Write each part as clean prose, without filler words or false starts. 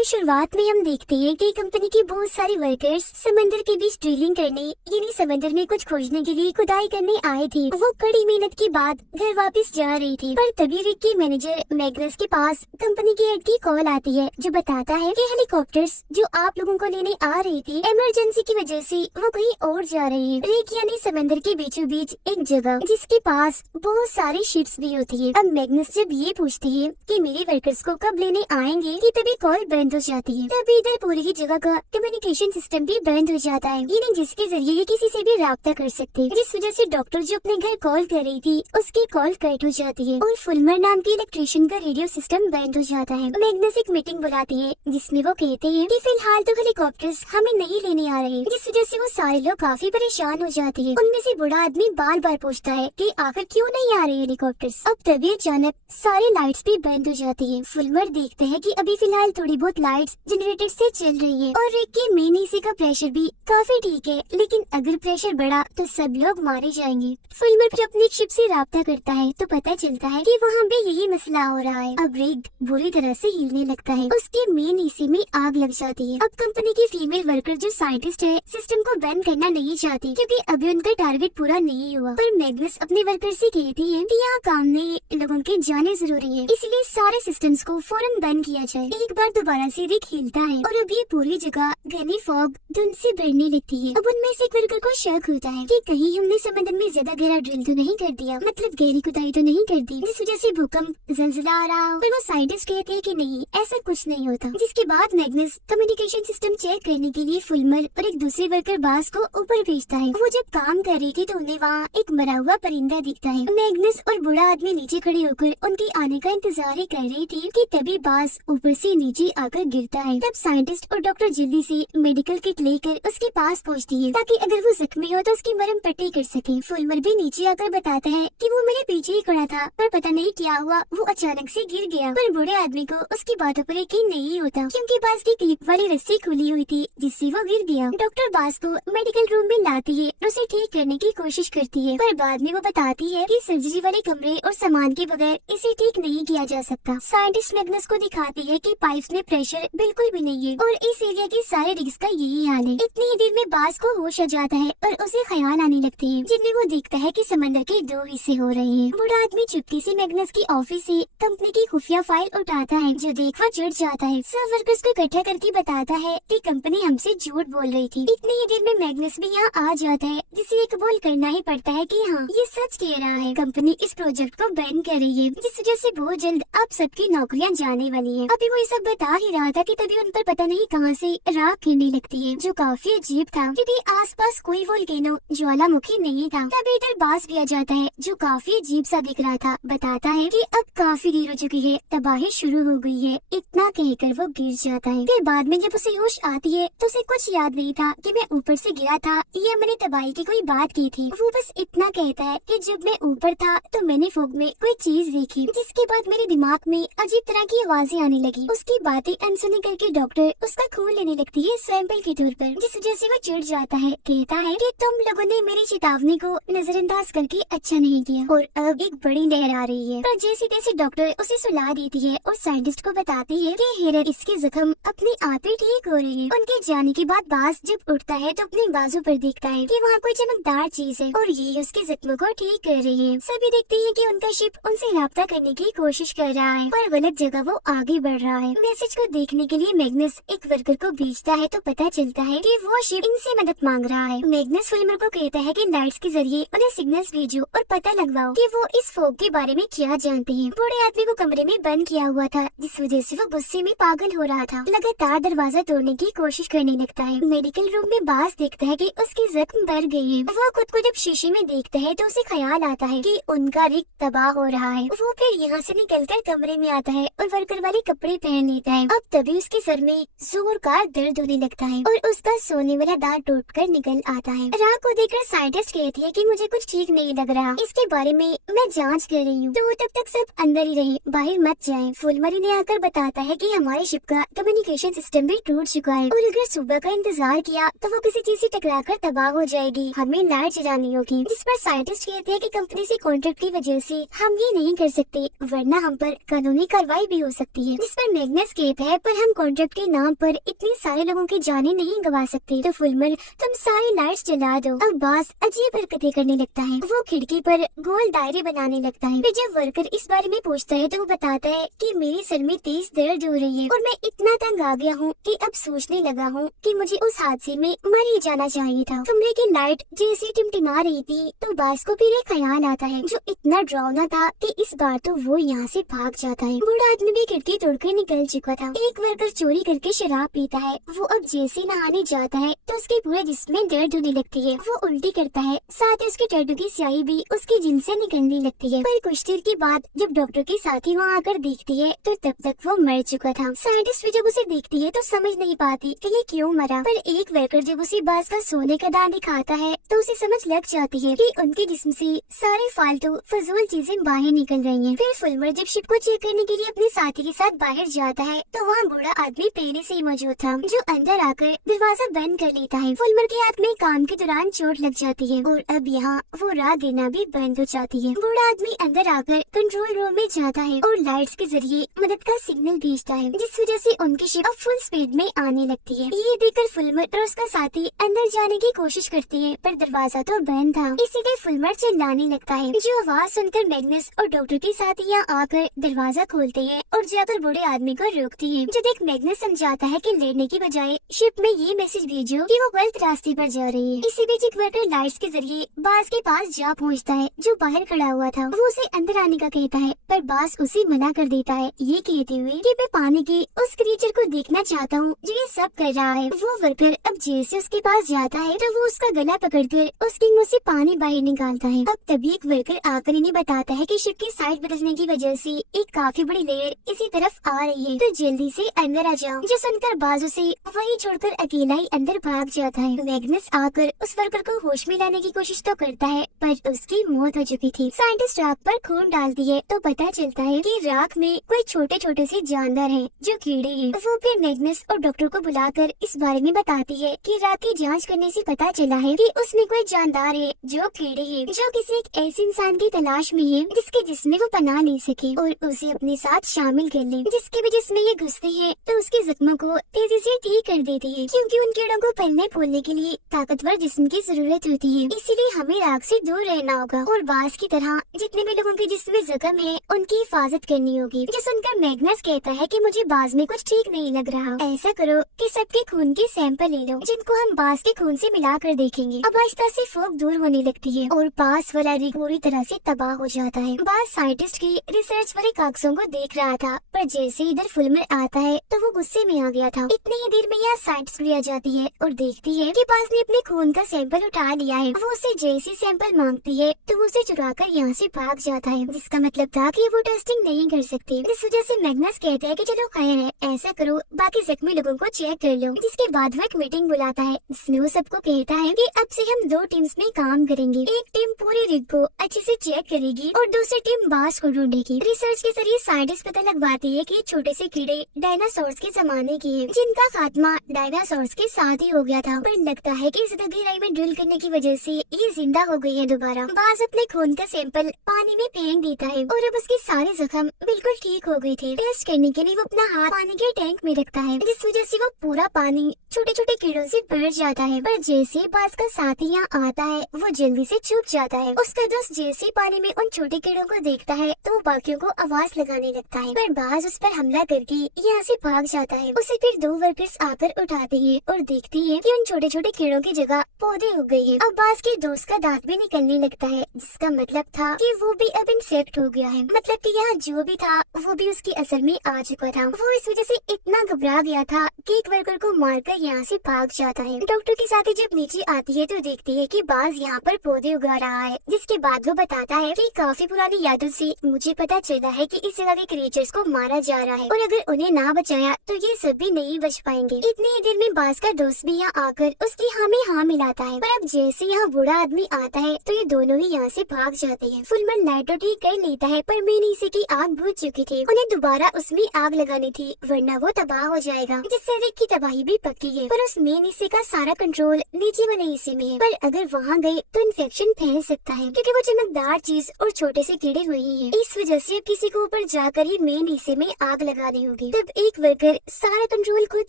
तो शुरुआत में हम देखते हैं कि कंपनी के बहुत सारे वर्कर्स समंदर के बीच ड्रिलिंग करने यानी समंदर में कुछ खोजने के लिए खुदाई करने आए थे। वो कड़ी मेहनत के बाद घर वापस जा रही थी, पर तभी रिक की मैनेजर मैग्नस के पास कंपनी के हेड की कॉल आती है जो बताता है कि हेलीकॉप्टर्स जो आप लोगों को लेने आ रही थी इमरजेंसी की वजह से वो कहीं और जा रही है। रिक यानी समंदर के बीचों बीच एक जगह जिसके पास बहुत सारी शिप्स भी होती है। अब मैग्नस जब ये पूछती है कि मेरे वर्कर्स को कब लेने आएंगे कि तभी कॉल बंद हो जाती है। तभी इधर पूरी ही जगह का कम्युनिकेशन सिस्टम भी बंद हो जाता है, यानी जिसके जरिए ये किसी से भी राब्ता कर सकते हैं, जिस वजह से डॉक्टर जो अपने घर कॉल कर रही थी उसकी कॉल कट हो जाती है और फुलमर नाम की इलेक्ट्रिशियन का रेडियो सिस्टम बंद हो जाता है। मैग्नस एक मीटिंग बुलाती है जिसमें वो कहते हैं कि फिलहाल तो हेलीकॉप्टर्स हमें नहीं लेने आ रहे, जिस वजह से वो सारे लोग काफी परेशान हो जाते हैं। उनमें से बूढ़ा आदमी बार बार पूछता है कि आखिर क्यों नहीं आ रहे हेलीकॉप्टर्स। अब तभी अचानक सारी लाइट्स भी बंद हो जाती है। फुलमर देखते हैं कि अभी फिलहाल थोड़ी बहुत लाइट्स जनरेटर से चल रही है और रिक के मेन एसी का प्रेशर भी काफी ठीक है, लेकिन अगर प्रेशर बढ़ा तो सब लोग मारे जाएंगे। फुलमर फिर अपनी शिप से राब्ता करता है तो पता चलता है कि वहाँ पे यही मसला हो रहा है। अब रिक बुरी तरह से हिलने लगता है, उसके मेन एसी में आग लग जाती है। अब कंपनी की फीमेल वर्कर जो साइंटिस्ट है सिस्टम को बंद करना नहीं चाहती क्योंकि अभी उनका टारगेट पूरा नहीं हुआ, पर मैग्नस अपने वर्कर से कहती है कि यहाँ काम में लोगों के जाने जरूरी है, इसलिए सारे सिस्टम्स को फौरन बंद किया जाए। एक बार दोबारा से रिक हिलता है और अब ये पूरी जगह घनी फॉग धुंध से भरने लगती है। अब उनमें से एक वर्कर को शक होता है कि कहीं हमने समंदर में ज्यादा गहरा ड्रिल तो नहीं कर दिया, मतलब गहरी खुदाई तो नहीं कर दी जिस वजह से भूकंप जलजिला आ रहा हो। पर वो साइंटिस्ट कहते हैं कि नहीं, ऐसा कुछ नहीं होता। जिसके बाद मैग्नस कम्युनिकेशन सिस्टम चेक करने के लिए फुलमर और एक दूसरे वर्कर बास को ऊपर भेजता है। वो जब काम कर रही थी तो उन्हें वहाँ एक मरा हुआ परिंदा दिखता है। मैग्नस और बूढ़ा आदमी नीचे खड़े होकर उनके आने का इंतजार ही कर रही थी कि तभी बास ऊपर से नीचे आकर गिरता है। तब साइंटिस्ट और डॉक्टर जल्दी से मेडिकल किट लेकर उसके पास पहुंचती है ताकि अगर वो जख्मी हो तो उसकी मरहम पट्टी कर सके। फुलमर भी नीचे आकर बताता है कि वो मेरे पीछे ही खड़ा था पर पता नहीं क्या हुआ, वो अचानक से गिर गया। पर बूढ़े आदमी को उसकी बातों पर यकीन नहीं होता क्योंकि बास की क्लिप वाली रस्सी खुली हुई थी जिससे वो गिर गया। डॉक्टर बास को मेडिकल रूम में लाती है और उसे ठीक करने की कोशिश करती है, पर बाद में वो बताती है कि सर्जरी वाले कमरे और सामान के बगैर इसे ठीक नहीं किया जा सकता। साइंटिस्ट मैग्नस को दिखाती है कि पाइप्स में प्रेशर बिल्कुल भी नहीं है और इस एरिया के सारे रिग्स का यही हाल है। इतनी ही देर में बास को होश आ जाता है और उसे ख्याल आने लगते हैं जिनमें वो देखता है कि समंदर के दो हिस्से हो रहे हैं। बूढ़ा आदमी चुपके से मैग्नस की ऑफिस से कंपनी की खुफिया फाइल उठाता है जो देख वो चिढ़ जाता है। सब वर्कर्स को इकट्ठा करके बताता है कि कंपनी हमसे झूठ बोल रही थी। इतनी ही देर में मैग्नस भी यहाँ आ जाता है जिसे कबूल करना ही पड़ता है कि हाँ ये सच कह रहा है, कंपनी इस प्रोजेक्ट को बैन कर रही है जिस वजह से बहुत जल्द अब सबकी नौकरियाँ जाने वाली है। अभी वो ये सब बता ही रहा था कि तभी उन पर पता नहीं कहां से राख गिरने लगती है जो काफी अजीब था क्योंकि आसपास कोई वोल्केनो ज्वालामुखी नहीं था। तभी इधर बास भी आ जाता है जो काफी अजीब सा दिख रहा था, बताता है कि अब काफी देर हो चुकी है, तबाही शुरू हो गई है। इतना कहकर वो गिर जाता है। फिर बाद में जब उसे होश आती है तो उसे कुछ याद नहीं था कि मैं ऊपर से गिरा था या मैंने तबाही की कोई बात की थी। वो बस इतना कहता है कि जब मैं ऊपर था तो मैंने फॉग में कोई चीज देखी, जिसके बाद मेरे दिमाग में अजीब तरह की आवाजें आने लगी। उसकी बातें अनसुनी करके डॉक्टर उसका खून लेने लगती है सैंपल के तौर पर, जिस वजह से वो चिढ़ जाता है। कहता है कि तुम लोगों ने मेरी चेतावनी को नजरअंदाज करके अच्छा नहीं किया और अब एक बड़ी लहर आ रही है। पर जैसे तैसे डॉक्टर उसे सुला देती है और साइंटिस्ट को बताती है कि हेरर इसके जख्म अपने आप ही ठीक हो रहे हैं। उनके जाने के बाद बास जब उठता है तो अपने बाजू पर देखता है कि वहाँ कोई चमकदार चीज है और ये उसके जख्मों को ठीक कर रही है। सभी देखते हैं कि उनका शिप उनसे राब्ता करने की कोशिश कर रहा है पर गलत जगह वो आगे बढ़ रहा है। मैसेज को देखने के लिए मैग्नस एक वर्कर को भेजता है तो पता चलता है कि वो शिप इनसे मदद मांग रहा है। मैग्नस फुलमर को कहता है कि लाइट्स के जरिए उन्हें सिग्नल्स भेजो और पता लगवाओ कि वो इस फॉग के बारे में क्या जानते हैं। बूढ़े आदमी को कमरे में बंद किया हुआ था जिस वजह से वो गुस्से में पागल हो रहा था, लगातार दरवाजा तोड़ने की कोशिश करने लगता है। मेडिकल रूम में बास देखता है कि उसके जख्म भर गए हैं। वो खुद को जब शीशे में देखता है तो उसे ख्याल आता है कि उनका रिग तबाह हो रहा है। वो फिर यहाँ से निकलकर कमरे में आता है और वर्कर वाले कपड़े पहन लेता है। अब तभी उसके सर में जोरदार दर्द होने लगता है और उसका सोने वाला दांत टूटकर निकल आता है। राह को देखकर साइंटिस्ट कहती है कि मुझे कुछ ठीक नहीं लग रहा, इसके बारे में मैं जांच कर रही हूँ, तो तब तक सब अंदर ही रहे, बाहर मत जाएं। फुलमर ने आकर बताता है कि हमारे शिप का कम्युनिकेशन सिस्टम भी टूट चुका है और अगर सुबह का इंतजार किया तो वो किसी चीज से टकराकर तबाह हो जाएगी, हमें लाइट जलानी होगी। जिस पर साइंटिस्ट कहते हैं कि कंपनी से कॉन्ट्रैक्ट की वजह से हम ये नहीं कर सकते वरना हम पर कानूनी कार्रवाई भी हो सकती है। जिस पर मैग्नस कहता है, पर हम कॉन्ट्रैक्ट के नाम पर इतने सारे लोगों की जानें नहीं गवा सकते। तो फुलमर तुम सारी लाइट्स जला दो। अब बॉस अजीब हरकतें करने लगता है। वो खिड़की पर गोल दायरे बनाने लगता है। फिर जब वर्कर इस बारे में पूछता है तो वो बताता है कि मेरे सर में तेज दर्द हो रही है और मैं इतना तंग आ गया हूँ कि अब सोचने लगा हूँ कि मुझे उस हादसे में मर ही जाना चाहिए था। कमरे की लाइट जैसे टिमटिमा रही थी तो बॉस को फिर एक ख्याल आता है जो इतना डरावना था कि इस बार तो वो यहाँ से भाग जाता है। बूढ़ा आदमी भी खिड़की तोड़कर निकल चुका था। एक वर्कर चोरी करके शराब पीता है। वो अब जैसे नहाने जाता है तो उसके पूरे जिस्म में दर्द होने लगती है। वो उल्टी करता है, साथ ही उसके टैटू की स्याही भी उसकी जिल्द से निकलने लगती है। पर कुछ देर के बाद जब डॉक्टर की साथी वहाँ आकर देखती है तो तब तक वो मर चुका था। साइंटिस्ट भी जब उसे देखती है तो समझ नहीं पाती कि ये क्यों मरा। पर एक वर्कर जब उसे बास का सोने का दान दिखाता है तो उसे समझ लग जाती है कि उनके जिस्म से सारे फालतू फजूल चीजें बाहर निकल रही हैं। फिर फुलमर जब शिप को चेक करने के लिए अपने साथी के साथ बाहर जाता है तो वहाँ बूढ़ा आदमी पहले से ही मौजूद था जो अंदर आकर दरवाजा बंद कर लेता है। फुलमर के हाथ में काम के दौरान चोट लग जाती है और अब यहाँ वो राह देना भी बंद हो जाती है। बूढ़ा आदमी अंदर आकर कंट्रोल रूम में जाता है और लाइट्स के जरिए मदद का सिग्नल भेजता है, जिस वजह से उनकी शिप अब फुल स्पीड में आने लगती है। ये देखकर फुलमर और उसका साथी अंदर जाने की कोशिश करते हैं पर दरवाजा तो बंद था। इसीलिए फुलमर चिल्लाने लगता है। जो आवाज सुनकर मैग्नस और डॉक्टर के साथ यहाँ आकर दरवाजा खोलते हैं और जाकर बूढ़े आदमी को रोकते हैं। जो देख मैग्नस समझाता है कि लड़ने की बजाय शिप में ये मैसेज भेजो कि वो गलत रास्ते पर जा रही है। इसी बीच एक वर्कर लाइट्स के जरिए बास के पास जा पहुँचता है जो बाहर खड़ा हुआ था। वो उसे अंदर आने का कहता है पर बास उसे मना कर देता है, ये कहते हुए कि मैं पानी के उस क्रीचर को देखना चाहता हूँ जो ये सब कर रहा है। वो वर्कर अब जैसे उसके पास जाता है तो वो उसका गला पकड़कर उसके मुंह से पानी बाहर निकालता है। अब तभी एक वर्कर आकर इन्हें बताता है कि शिप की साइड बदलने की वजह से एक काफी बड़ी लेयर इसी तरफ आ रही है, तो जल्दी से अंदर आ जाओ। जो सुनकर बाजू से वही छोड़कर अकेला ही अंदर भाग जाता है। मैग्नस आकर उस वर्कर को होश में लाने की कोशिश तो करता है पर उसकी मौत हो चुकी थी। साइंटिस्ट राख पर खून डालती है तो पता चलता है कि राख में कोई छोटे छोटे से जानवर हैं जो कीड़े हैं। वो फिर मैग्नस और डॉक्टर को बुलाकर इस बारे में बताती है कि राख की जांच करने से पता चला है कि उसमें कोई जानदार है जो कीड़े हैं जो किसी एक ऐसे इंसान की तलाश में है जिसके जिसमें वो पनाह ले सके और उसे अपने साथ शामिल कर ले, जिसके भी जिसमें ये घुसते हैं तो उसके जख्मों को तेजी से ठीक कर देती है, क्योंकि उन कीड़ों को फैलने फूलने के लिए ताकतवर जिस्म की जरूरत होती है। इसीलिए हमें राख से दूर रहना होगा और बास की तरह जितने भी लोगों के जिस्म में जख्म है उनकी हिफाजत करनी होगी। जो सुनकर मैग्नस कहता है कि मुझे बाज में कुछ ठीक नहीं लग रहा। ऐसा करो कि सबके खून के सैंपल ले लो जिनको हम बास के खून से मिला कर देखेंगे। अब आहिस्ता से फोक दूर होने लगती है और बास वाला रिग पूरी तरह से तबाह हो जाता है। बास साइंटिस्ट की रिसर्च वाले कागजों को देख रहा था पर जैसे इधर फुलमर आता है तो वो गुस्से में आ गया था। इतनी ही देर में यहाँ साइंटिस्ट भी आ जाती है और देखती है कि बास ने अपने खून का सैंपल उठा लिया है। वो उससे जैसे सैंपल मांगती है तो वो उसे चुरा कर यहाँ से भाग जाता है, जिसका मतलब था कि वो टेस्टिंग नहीं कर सकती। इस वजह से मैग्नस कहता है कि चलो खैर है, ऐसा करो बाकी जख्मी लोगों को चेक कर लो। जिसके बाद वो एक मीटिंग बुलाता है जिसमें वो सबको कहता है कि अब से हम 2 टीम्स में काम करेंगे। एक टीम पूरी रिग को अच्छे से चेक करेगी और दूसरी टीम बास को ढूंढेगी। रिसर्च के जरिए साइंटिस्ट पता लगवाती है कि छोटे से कीड़े डायनासोर्स के जमाने के हैं जिनका खात्मा डायनासोर्स के साथ ही हो गया था, पर लगता है कि ज्यादा गहराई में ड्रिल करने की वजह से ये जिंदा हो गई है दोबारा। बास अपने खून का सैंपल पानी में फेंक देता है और अब उसके सारे जख्म बिल्कुल ठीक हो गए थे। टेस्ट करने के लिए वो अपना हाथ पानी के टैंक में रखता है, जिस वजह से वो पूरा पानी छोटे छोटे कीड़ों से भर जाता है। पर जैसे बास का साथी यहाँ आता है वो जल्दी से छुप जाता है। उसका दोस्त जैसे पानी में उन छोटे कीड़ों को देखता है तो वो बाकियों को आवाज लगाने लगता है, पर बास उस पर हमला करके यहाँ से भाग जाता है। उसे फिर 2 वर्कर्स आकर उठाते हैं और देखते हैं कि उन छोटे छोटे कीड़ों की जगह पौधे उग गए हैं। अब बास के दोस्त का दांत भी निकलने लगता है, जिसका मतलब था कि वो भी अब इन्फेक्ट हो गया है। मतलब कि यहाँ जो भी था वो भी उसकी असल में आ चुका था। वो इस वजह से इतना घबरा गया था कि एक वर्कर को मारकर यहाँ से भाग जाता है। डॉक्टर के साथ जब नीचे आती है तो देखती है कि बाज यहाँ पर पौधे उगा रहा है, जिसके बाद वो बताता है कि काफी पुरानी यादों से मुझे पता चला है कि इस जगह के क्रिएचर्स को मारा जा रहा है और अगर उन्हें ना बचाया तो ये सब भी नहीं बच पाएंगे। इतनी ही देर में बाज का दोस्त भी यहाँ आकर उसकी हाँ में हाँ मिलाता है, पर अब जैसे यहाँ बूढ़ा आदमी आता है तो ये दोनों ही यहाँ से भाग जाते हैं। फुलमर लाइट ठीक कर लेता है पर मेन हिस्से की आग बुझ चुकी थी, उन्हें दोबारा उसमें आग लगानी थी वरना वो तबाह हो जाएगा, जिससे रिग की तबाही भी पक्की है। पर उस मेन हिस्से का सारा कंट्रोल नीचे वाले हिस्से में है, पर अगर वहाँ गए तो इन्फेक्शन फैल सकता है क्योंकि वो चमकदार चीज और छोटे से कीड़े हुए हैं। इस वजह से किसी को ऊपर जाकर ही मेन हिस्से में आग लगानी होगी। तब एक वर्कर सारा कंट्रोल खुद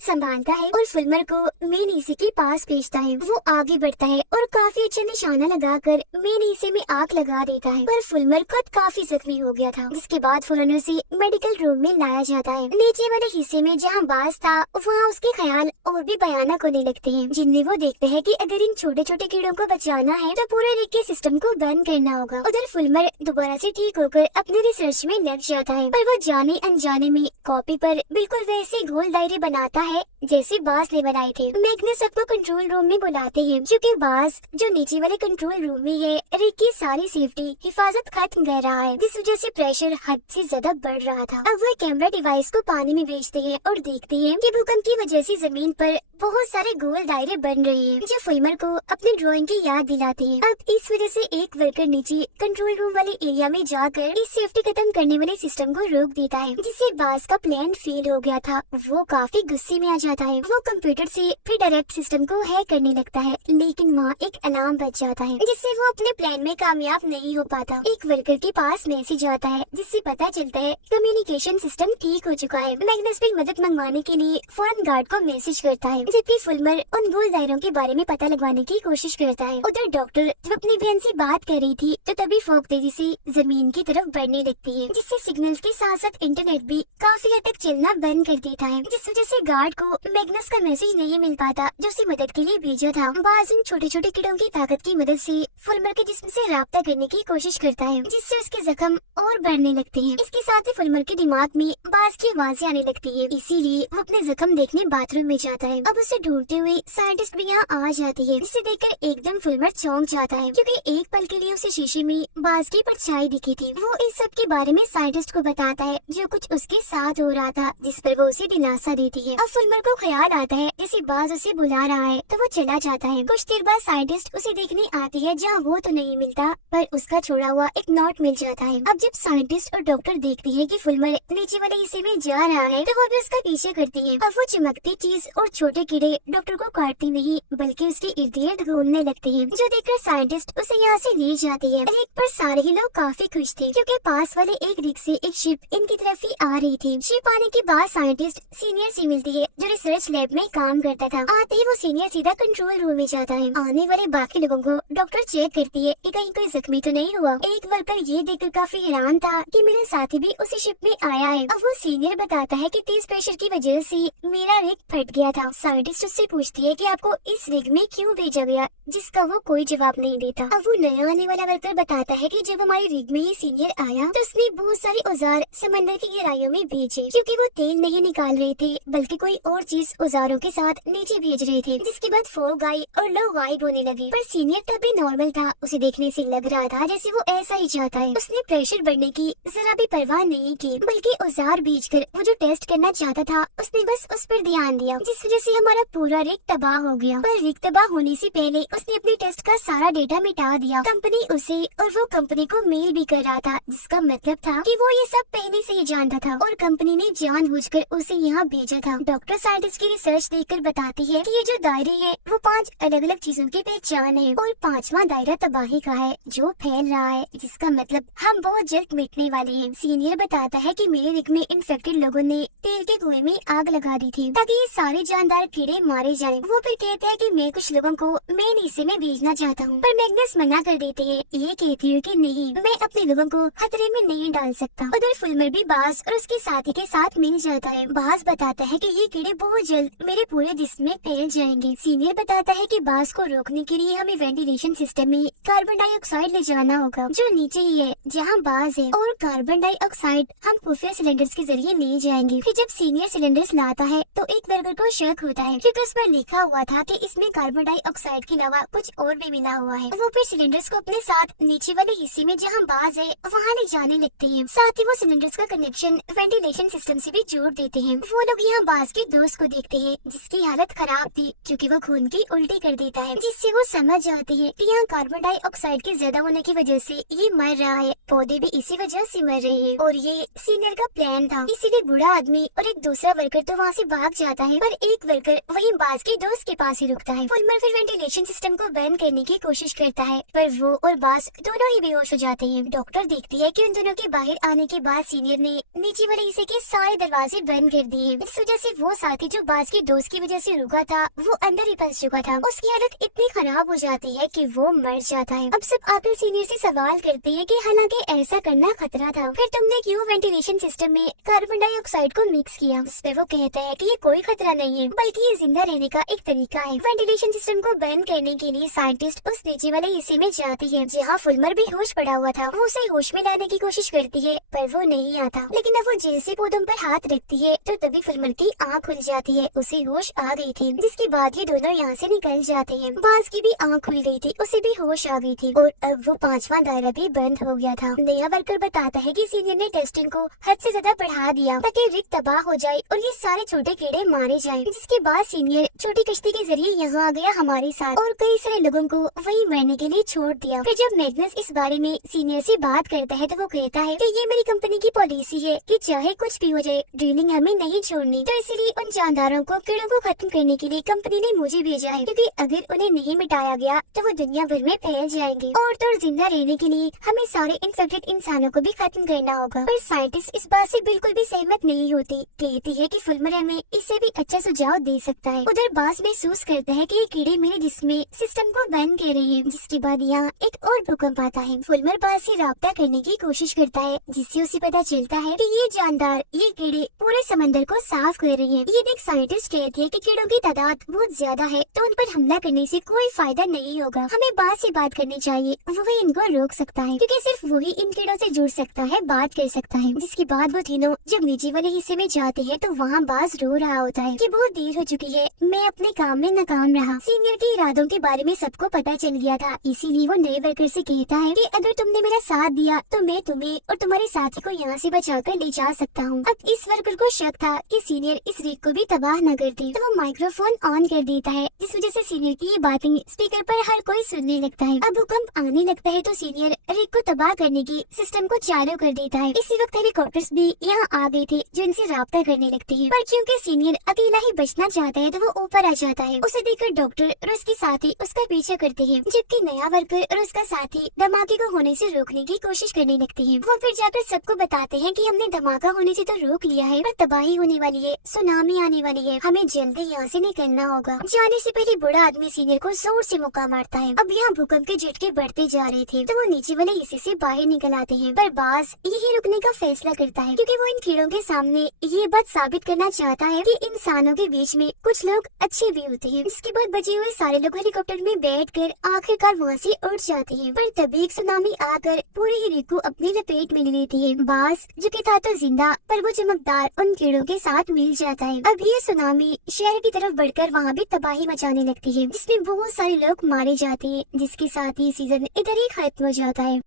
संभालता है और फुलमर को मेन एसी के पास भेजता है। वो आगे बढ़ता है और काफी अच्छा निशाना लगाकर मेन एसी में आग लगा देता है, पर फुलमर खुद काफी जख्मी हो गया था, जिसके बाद फौरन उसे मेडिकल रूम में लाया जाता है। नीचे वाले हिस्से में जहाँ बाज था वहाँ उसके ख्याल और भी भयानक होने लगते हैं, जिनमें वो देखते हैं कि अगर इन छोटे छोटे कीड़ों को बचाना है तो पूरे रिग के सिस्टम को बंद करना होगा। उधर फुलमर दोबारा से ठीक होकर अपने रिसर्च में लग जाता है, पर वो जाने अनजाने में कॉपी पर बिल्कुल वैसे गोल डायरी बनाता है जैसे बाज ने बनाए थे। मैग्नस सबको कंट्रोल रूम में बुलाते हैं, क्योंकि बाज जो नीचे वाले कंट्रोल रूम में है रिग की सारी सेफ्टी हिफाजत खत्म कर रहा है, जिस वजह से प्रेशर हद से ज्यादा बढ़ रहा था। अब वो कैमरा डिवाइस को पानी में भेजते हैं और देखते हैं कि भूकंप की वजह से जमीन पर बहुत सारे गोल दायरे बन रहे हैं, जो फुलमर को अपनी ड्राइंग की याद दिलाते हैं। अब इस वजह से एक वर्कर नीचे कंट्रोल रूम वाले एरिया में जाकर इस सेफ्टी खत्म करने वाले सिस्टम को रोक देता है, जिससे बाज का प्लान फेल हो गया था। वो काफी गुस्से में आ जाता है। वो कंप्यूटर से फिर डायरेक्ट सिस्टम को हैक करने लगता है, लेकिन वहाँ एक अलार्म बज जाता है, जिससे वो अपने प्लान में कामयाब नहीं हो पाता। एक वर्कर के पास मैसेज आता है, जिससे पता चलता है कम्युनिकेशन सिस्टम ठीक हो चुका है। मैग्नस भी मदद मंगवाने के लिए फौरन गार्ड को मैसेज करता है, जबकि फुलमर उन गोल दायरों के बारे में पता लगवाने की कोशिश करता है। उधर डॉक्टर जब अपनी बहन से बात कर रही थी तो तभी फॉग तेजी से जमीन की तरफ बढ़ने लगती है, जिससे सिग्नल्स के साथ साथ इंटरनेट भी काफी हद तक चलना बंद कर देता है, जिस वजह से गार्ड को मैग्नस का मैसेज नहीं मिल पाता जो उसे मदद के लिए भेजा था। बाज इन छोटे छोटे कीड़ों की ताकत की मदद से फुलमर के जिस्म से राब्ता करने की कोशिश करता है, जिससे उसके जख्म और बढ़ने लगते हैं। इसके साथ ही फुलमर के दिमाग में बाज की आवाजें आने लगती है, इसीलिए वो अपने जख्म देखने बाथरूम में जाता है। अब उसे ढूंढते हुए साइंटिस्ट भी यहाँ आ जाती है, जिसे देखकर एकदम फुलमर चौंक जाता है, क्योंकि एक पल के लिए उसे शीशे में बाज की परछाई दिखी थी। वो इस सब के बारे में साइंटिस्ट को बताता है जो कुछ उसके साथ हो रहा था, जिस पर वो उसे दिलासा देती है। अब फुलमर को ख्याल आता है जैसे बाज उसे बुला रहा है, तो वो चला जाता है। कुछ देर बाद साइंटिस्ट उसे देखने आती है, जहाँ वो तो नहीं मिलता पर उसका छोड़ा हुआ एक नोट मिल जाता है। अब जब साइंटिस्ट और डॉक्टर देखती है कि फुलमर नीचे वाले हिस्से में जा रहा है, तो वो भी उसका पीछे करती है। अब वो चमकती चीज और छोटे कीड़े डॉक्टर को काटते नहीं बल्कि उसके इर्द गिर्द घूमने लगते हैं, जो देखकर साइंटिस्ट उसे यहाँ से ले जाती है। रिग पर सारे ही लोग काफी खुश थे, क्योंकि पास वाले एक रिग से एक शिप इनकी तरफ ही आ रही थी। शिप आने के बाद साइंटिस्ट सीनियर से मिलती है, जो रिसर्च लैब में काम करता था। आते ही वो सीनियर सीधा कंट्रोल रूम में जाता है। आने वाले बाकी लोगों को डॉक्टर चेक करती है कि कहीं कोई जख्मी तो नहीं हुआ। एक वर्कर ये देखकर काफी हैरान था कि मेरा साथी भी उसी शिप में आया है। अब वो सीनियर बताता है कि तेज प्रेशर की वजह से मेरा रिग फट गया था। साइंटिस्ट उससे पूछती है कि आपको इस रिग में क्यों भेजा गया, जिसका वो कोई जवाब नहीं देता। अब वो नया आने वाला वर्कर बताता है कि जब हमारे रिग में ये सीनियर आया तो उसने बहुत सारे औजार समंदर की गहराइयों में भेजे, क्योंकि वो तेल नहीं निकाल रहे थे बल्कि कोई और चीज औजारों के साथ नीचे भेज रहे थे। जिसके बाद फॉग आई और लोग गायब होने लगे, पर सीनियर तब भी नॉर्मल था। उसे देखने से लग रहा था जैसे वो ऐसा ही चाहता है। उसने प्रेशर बढ़ने की जरा भी परवाह नहीं की, बल्कि औजार भेजकर वो जो टेस्ट करना चाहता था उसने बस उस पर ध्यान दिया, जिस वजह से हमारा पूरा रिग तबाह हो गया। पर रिग तबाह होने से पहले उसने अपने टेस्ट का सारा डेटा मिटा दिया। कंपनी उसे और वो कंपनी को मेल भी कर रहा था, जिसका मतलब था कि वो ये सब पहले से ही जानता था और कंपनी ने जानबूझकर उसे यहाँ भेजा था। डॉक्टर साइंटिस्ट की रिसर्च देखकर बताती है कि ये जो दायरे है वो 5 अलग अलग चीजों की पहचान है, और 5वां दायरा तबाही का है जो फैल रहा है, जिसका मतलब हम बहुत जल्द मिटने वाले हैं। सीनियर बताता है कि मेरे रिग में इन्फेक्टेड लोगों ने तेल के कुएं में आग लगा दी थी ताकि ये सारे जानदार कीड़े मारे जाएं। वो फिर कहते हैं कि मैं कुछ लोगों को मेन हिस्से में भेजना चाहता हूँ, पर मैग्नस मना कर देते हैं। ये कहती हूँ कि नहीं, मैं अपने लोगों को खतरे में नहीं डाल सकता। उधर फुलमर भी बाज और उसके साथी के साथ मिल जाता है। बाज बताता है कि ये कीड़े बहुत जल्द मेरे पूरे जिस्म में फैल जाएंगे। सीनियर बताता है कि बाज को रोकने के लिए हमें वेंटिलेशन सिस्टम में कार्बन डाइऑक्साइड ले जाना होगा, जो नीचे ही है जहाँ बाज है, और कार्बन डाइऑक्साइड हम खुफिया सिलेंडर्स के जरिए ले जाएंगे। फिर जब सीनियर सिलेंडर्स लाता है तो एक वर्कर को शक होता है, क्योंकि उस पर लिखा हुआ था कि इसमें कार्बन डाइऑक्साइड के अलावा कुछ और भी मिला हुआ है। वो फिर सिलेंडर्स को अपने साथ नीचे वाले हिस्से में जहाँ बाज है वहाँ ले जाने लगते हैं। साथ ही वो सिलेंडर्स का कनेक्शन वेंटिलेशन सिस्टम से भी जोड़ देते हैं। वो लोग यहाँ बाज के दोस्त को देखते हैं, जिसकी हालत खराब थी क्योंकि वो खून की उल्टी कर देता है, जिससे वो समझ जाते हैं कि यहाँ कार्बन डाइऑक्साइड के ज्यादा होने की वजह से ये मर रहा है। पौधे भी इसी वजह से मर रहे हैं, और ये सीनियर का प्लान था। इसीलिए बूढ़ा आदमी और एक दूसरा वर्कर तो वहाँ से भाग जाता है, पर एक वर्कर वहीं बाज के दोस्त के पास ही रुकता है। फुलमर फिर वेंटिलेशन सिस्टम को बंद करने की कोशिश करता है, पर वो और बाज दोनों ही बेहोश हो जाते हैं। डॉक्टर देखती है कि उन दोनों के बाहर आने के बाद सीनियर ने नीचे वाले हिस्से के सारे दरवाजे बंद कर दिए। इस वजह से वो साथी जो बाज के दोस्त की वजह से रुका था वो अंदर ही फंस चुका था। उसकी हालत इतनी खराब हो जाती है कि वो मर जाता है। अब सब आकर सीनियर से सवाल करते हैं कि हालांकि ऐसा करना खतरा था, फिर तुमने क्यों वेंटिलेशन सिस्टम में कार्बन डाइऑक्साइड को मिक्स किया? इस पे वो कहता है कि ये कोई खतरा नहीं है, बल्कि ये जिंदा रहने का एक तरीका है। वेंटिलेशन सिस्टम को बंद करने के लिए साइंटिस्ट उस नीचे वाले हिस्से में जाती है जहाँ फुलमर भी होश पड़ा हुआ था। वो उसे होश में लाने की कोशिश करती है पर वो नहीं आता। लेकिन अब वो जैसे पौधों पर हाथ रखती है तो तभी फुलमर की आँख खुल जाती है। उसे होश आ गई थी, जिसके बाद ये दोनों यहाँ से निकल जाते हैं। बाज की भी आँख खुल गई थी, उसे भी होश आ गई थी और अब वो 5वां दायरा भी बंद हो गया था। नया वर्कर बताता है कि सीनियर ने टेस्टिंग को हद से ज्यादा बढ़ा दिया ताकि रिग तबाह हो जाए और ये सारे छोटे कीड़े मारे जाएं। जिसके बाद सीनियर छोटी कश्ती के जरिए यहाँ आ गया हमारे साथ और कई सारे लोगों को वहीं मरने के लिए छोड़ दिया। फिर जब मैग्नस इस बारे में सीनियर से बात करता है तो वो कहता है कि ये मेरी कंपनी की पॉलिसी है कि चाहे कुछ भी हो जाए ड्रिलिंग हमें नहीं छोड़नी। तो इसलिए उन जानदारों को, कीड़ों को खत्म करने के लिए कंपनी ने मुझे भेजा है, क्योंकि अगर उन्हें नहीं मिटाया गया तो वो दुनिया भर में फैल जाएंगे और जिंदा रहने के लिए हमें सारे इन्फेक्टेड इंसानों को भी खत्म करना होगा। पर साइंटिस्ट इस बात से बिल्कुल भी सहमत नहीं होती, कहती है कि फुलमर हमें इससे भी अच्छा सुझाव दे सकता है। उधर बास महसूस करता है कि ये कीड़े मेरे जिस्म में सिस्टम को बंद कर रहे हैं। जिसके बाद यहाँ एक और भूकंप आता है। फुलमर बास से राब्ता करने की कोशिश करता है, जिससे उसे पता चलता है कि ये जानदार, ये कीड़े पूरे समंदर को साफ कर रहे हैं। ये देख साइंटिस्ट कहते हैं कि कीड़ों की तादाद बहुत ज्यादा है तो उन पर हमला करने से कोई फायदा नहीं होगा। हमें बास से बात करनी चाहिए, वही इनको रोक सकता है, क्योंकि सिर्फ वही इन कीड़ों से जुड़ सकता है, बात कर सकता है। जिसके बाद वो तीनों जब नीचे वाले हिस्से में जाते हैं तो वहाँ बास रो रहा होता है कि बहुत देर हो चुकी है, मैं अपने काम में नाकाम रहा। सीनियर के इरादों के बारे में सबको पता चल गया था, इसीलिए वो नए वर्कर से कहता है कि अगर तुमने मेरा साथ दिया तो मैं तुम्हें और तुम्हारे साथी को यहाँ से बचाकर ले जा सकता हूँ। अब इस वर्कर को शक था कि सीनियर इस रिग को भी तबाह न कर दे, तो वो माइक्रोफोन ऑन कर देता है, जिस वजह से सीनियर की ये बातें स्पीकर पर हर कोई सुनने लगता है। अब भूकंप आने लगता है तो सीनियर रिग को तबाह करने की सिस्टम को चालू कर देता है। इसी वक्त हेलीकॉप्टर्स भी यहाँ आ गए थे जो इनसे राब्ता करने लगते हैं, पर क्योंकि सीनियर अकेला ही बचना चाहता है तो वो ऊपर आ जाता है। उसे देखकर डॉक्टर और उसके साथी उसका पीछा करते हैं, जबकि नया वर्कर और उसका साथी धमाके को होने से रोकने की कोशिश करने लगते हैं। वो फिर जाकर सबको बताते हैं कि हमने धमाका होने से तो रोक लिया है, पर तबाही होने वाली है, सुनामी आने वाली है, हमें जल्दी यहाँ से निकलना होगा। जाने से पहले बड़ा आदमी सीनियर को जोर से मुक्का मारता है। अब यहाँ भूकंप के झटके बढ़ते जा रहे थे तो वो नीचे वाले हिस्से से बाहर निकल आते हैं, पर बास यही रुकने का फैसला करता है, क्योंकि वो इन कीड़ों के सामने ये बात साबित करना चाहता है कि इंसानों के बीच में कुछ लोग अच्छे भी होते हैं। इसके बाद बचे हुए सारे लोग हेलीकॉप्टर में बैठकर आखिरकार वहाँ से उड़ जाते हैं, पर तभी एक सुनामी आकर पूरे रिग को अपनी लपेट में ले लेती है। बास जो कि था तो जिंदा पर वो चमकदार उन कीड़ों के साथ मिल जाता है। अब ये सुनामी शहर की तरफ बढ़कर वहाँ भी तबाही मचाने लगती है, जिसमें बहुत सारे लोग मारे जाते हैं, जिसके साथ ये सीजन इधर ही खत्म हो जाता है।